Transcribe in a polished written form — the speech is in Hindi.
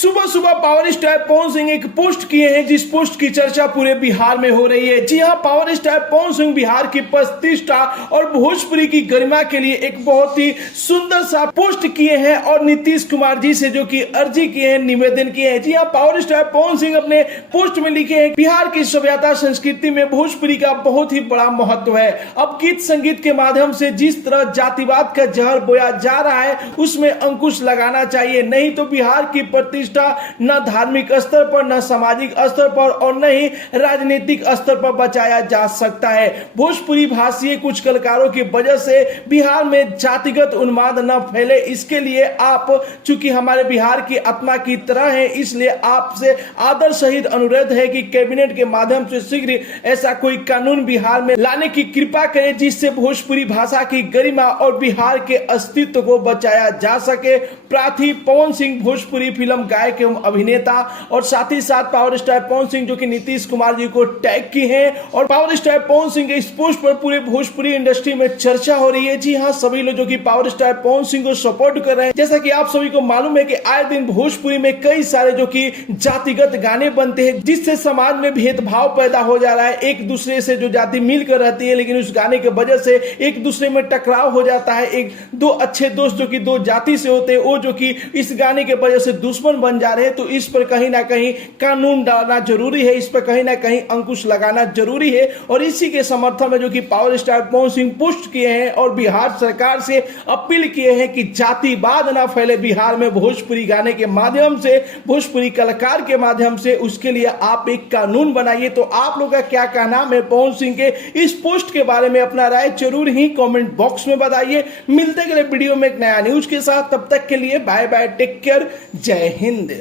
सुबह सुबह पावर स्टार पवन सिंह एक पोस्ट किए हैं, जिस पोस्ट की चर्चा पूरे बिहार में हो रही है। जी हां, पावर स्टार पवन सिंह बिहार की प्रतिष्ठा और भोजपुरी की गरिमा के लिए एक बहुत ही सुंदर सा पोस्ट किए हैं और नीतीश कुमार जी से जो कि अर्जी किए हैं, निवेदन किए हैं। जी हां, पावर स्टार पवन सिंह अपने पोस्ट में लिखे हैं, बिहार की सभ्यता संस्कृति में भोजपुरी का बहुत ही बड़ा महत्व है। अब गीत संगीत के माध्यम से जिस तरह जातिवाद का जहर बोया जा रहा है, उसमें अंकुश लगाना चाहिए, नहीं तो बिहार की प्रतिष्ठा न धार्मिक स्तर पर, न सामाजिक स्तर पर और न ही राजनीतिक स्तर पर बचाया जा सकता है। भोजपुरी भाषी कुछ कलाकारों की वजह से बिहार में जातिगत उन्माद न फैले, इसके लिए आप चूंकि हमारे बिहार की आत्मा की तरह हैं, इसलिए आपसे आदर सहित अनुरोध है कि कैबिनेट के माध्यम से शीघ्र ऐसा कोई कानून बिहार में लाने की कृपा करें, जिससे भोजपुरी भाषा की गरिमा और बिहार के अस्तित्व को बचाया जा सके। प्रार्थी पवन सिंह, भोजपुरी फिल्म गायक एवं अभिनेता, और साथ ही साथ पावर स्टार पवन सिंह जो कि नीतीश कुमार जी को टैग की हैं, और पावर स्टार पवन सिंह के इस पोस्ट पर पूरे भोजपुरी इंडस्ट्री में चर्चा हो रही है। जी हां, सभी लोग जो कि पावर स्टार पवन सिंह को सपोर्ट कर रहे हैं। जैसा कि आप सभी को मालूम है कि आए दिन भोजपुरी में कई सारे जो कि जातिगत गाने बनते हैं, जिससे समाज में भेदभाव पैदा हो जा रहा है। एक दूसरे से जो जाति मिलकर रहती है, लेकिन उस गाने की वजह से एक दूसरे में टकराव हो जाता है। एक दो अच्छे दोस्त जो कि दो जाति से होते हैं, वो जो कि इस गाने के वजह से दुश्मन बन जा रहे हैं। तो इस पर कहीं ना कहीं कानून डालना जरूरी है, इस पर कहीं ना कहीं अंकुश लगाना जरूरी है। और इसी के समर्थन में जो कि power star Pawan Singh post किए हैं और बिहार सरकार से अपील किए हैं कि जातिवाद ना फैले बिहार में भोजपुरी गाने के माध्यम से, भोजपुरी कलाकार के माध्यम से। उसके लिए आप एक कानून बनाइए। तो आप लोग का क्या कहना है पवन सिंह के इस पोस्ट के बारे में? अपना राय जरूर ही कमेंट बॉक्स में बताइए। मिलते अगले वीडियो में एक नया न्यूज के साथ, तब तक के लिए बाय बाय, टेक केयर, जय हिंद।